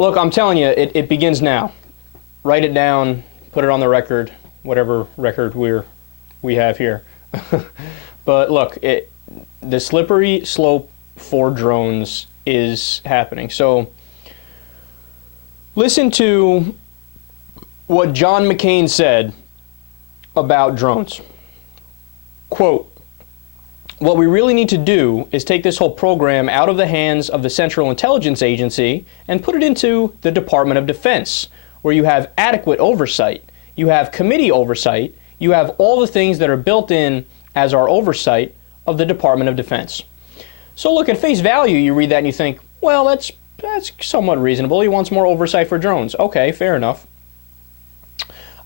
Look, I'm telling you, it begins now. Write it down, put it on the record, whatever record we have here. But look, the slippery slope for drones is happening. So listen to what John McCain said about drones. Quote, "What we really need to do is take this whole program out of the hands of the Central Intelligence Agency and put it into the Department of Defense, where you have adequate oversight, you have committee oversight, you have all the things that are built in as our oversight of the Department of Defense." So look, at face value, you read that and you think, well, that's somewhat reasonable. He wants more oversight for drones. Okay, fair enough.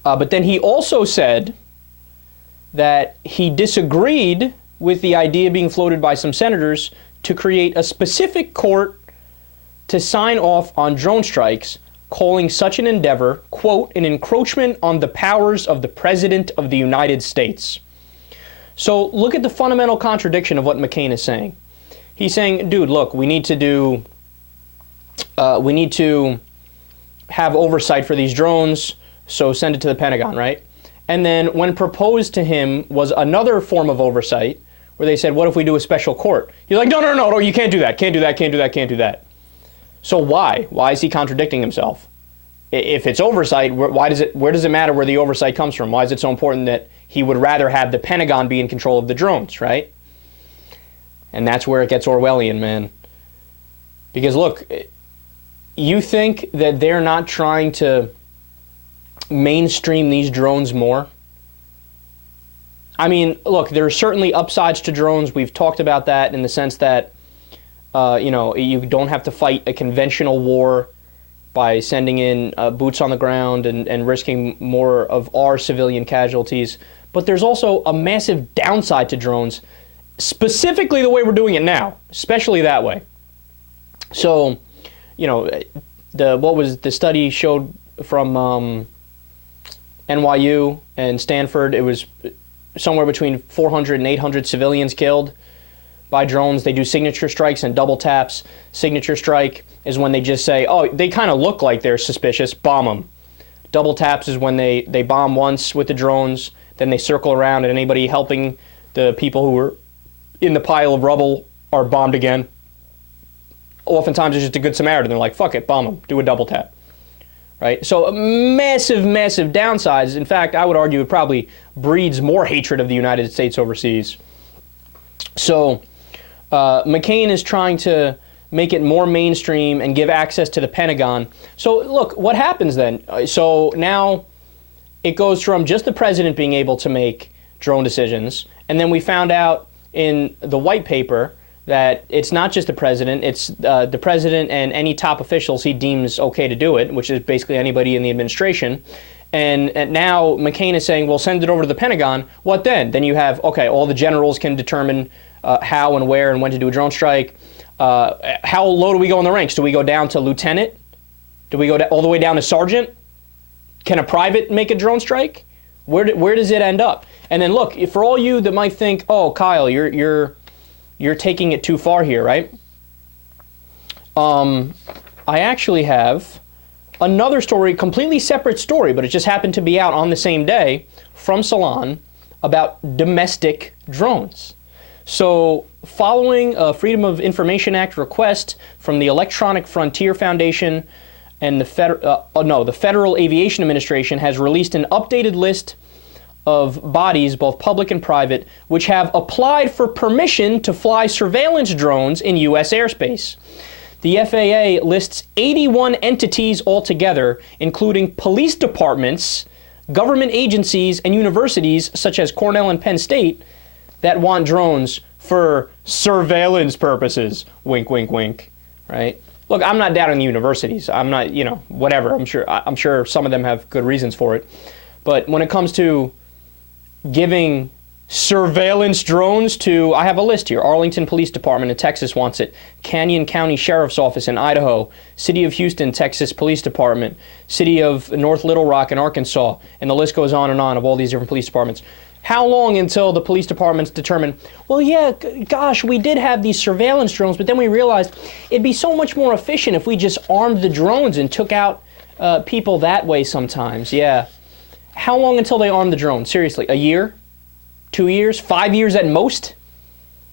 But then he also said that he disagreed with the idea being floated by some senators to create a specific court to sign off on drone strikes, calling such an endeavor, quote, "an encroachment on the powers of the President of the United States." So look at the fundamental contradiction of what McCain is saying. He's saying, dude, look, we need to have oversight for these drones, so send it to the Pentagon, right? And then when proposed to him was another form of oversight, where they said, what if we do a special court? He's like, no, you can't do that, can't do that. So why? Why is he contradicting himself? If it's oversight, where does it matter where the oversight comes from? Why is it so important that he would rather have the Pentagon be in control of the drones, right? And that's where it gets Orwellian, man. Because look, you think that they're not trying to mainstream these drones more? I mean, look, there are certainly upsides to drones. We've talked about that in the sense that, you don't have to fight a conventional war by sending in boots on the ground and risking more of our civilian casualties. But there's also a massive downside to drones, specifically the way we're doing it now, especially that way. So, what was the study showed from NYU and Stanford? It was somewhere between 400 and 800 civilians killed by drones. They do signature strikes and double taps. Signature strike is when they just say, oh, they kind of look like they're suspicious, bomb them. Double taps is when they bomb once with the drones, then they circle around and anybody helping the people who were in the pile of rubble are bombed again. Oftentimes it's just a good Samaritan. They're like, fuck it, bomb them, do a double tap. Right? So massive downsides. In fact, I would argue it probably breeds more hatred of the United States overseas. So McCain is trying to make it more mainstream and give access to the Pentagon. So look, what happens then? So now it goes from just the president being able to make drone decisions, and then we found out in the white paper that it's not just the president, it's the president and any top officials he deems okay to do it, which is basically anybody in the administration. And now McCain is saying, well, send it over to the Pentagon. What then? Then you have, okay, all the generals can determine how and where and when to do a drone strike. How low do we go in the ranks? Do we go down to lieutenant? Do we go all the way down to sergeant? Can a private make a drone strike? Where does it end up? And then look, for all you that might think, oh, Kyle, you're taking it too far here, right? I actually have another story, completely separate story, but it just happened to be out on the same day from Salon about domestic drones. So following a Freedom of Information Act request from the Electronic Frontier Foundation and the Federal Aviation Administration has released an updated list of bodies, both public and private, which have applied for permission to fly surveillance drones in U.S. airspace. The FAA lists 81 entities altogether, including police departments, government agencies, and universities such as Cornell and Penn State that want drones for surveillance purposes. Wink, wink, wink, right? Look, I'm not doubting the universities. I'm not, whatever. I'm sure some of them have good reasons for it. But when it comes to giving surveillance drones to, I have a list here. Arlington Police Department in Texas wants it. Canyon County Sheriff's Office in Idaho. City of Houston, Texas Police Department. City of North Little Rock in Arkansas. And the list goes on and on of all these different police departments. How long until the police departments determine, well, yeah, gosh, we did have these surveillance drones, but then we realized it'd be so much more efficient if we just armed the drones and took out people that way sometimes. Yeah. How long until they arm the drones? Seriously, a year? 2 years? 5 years at most?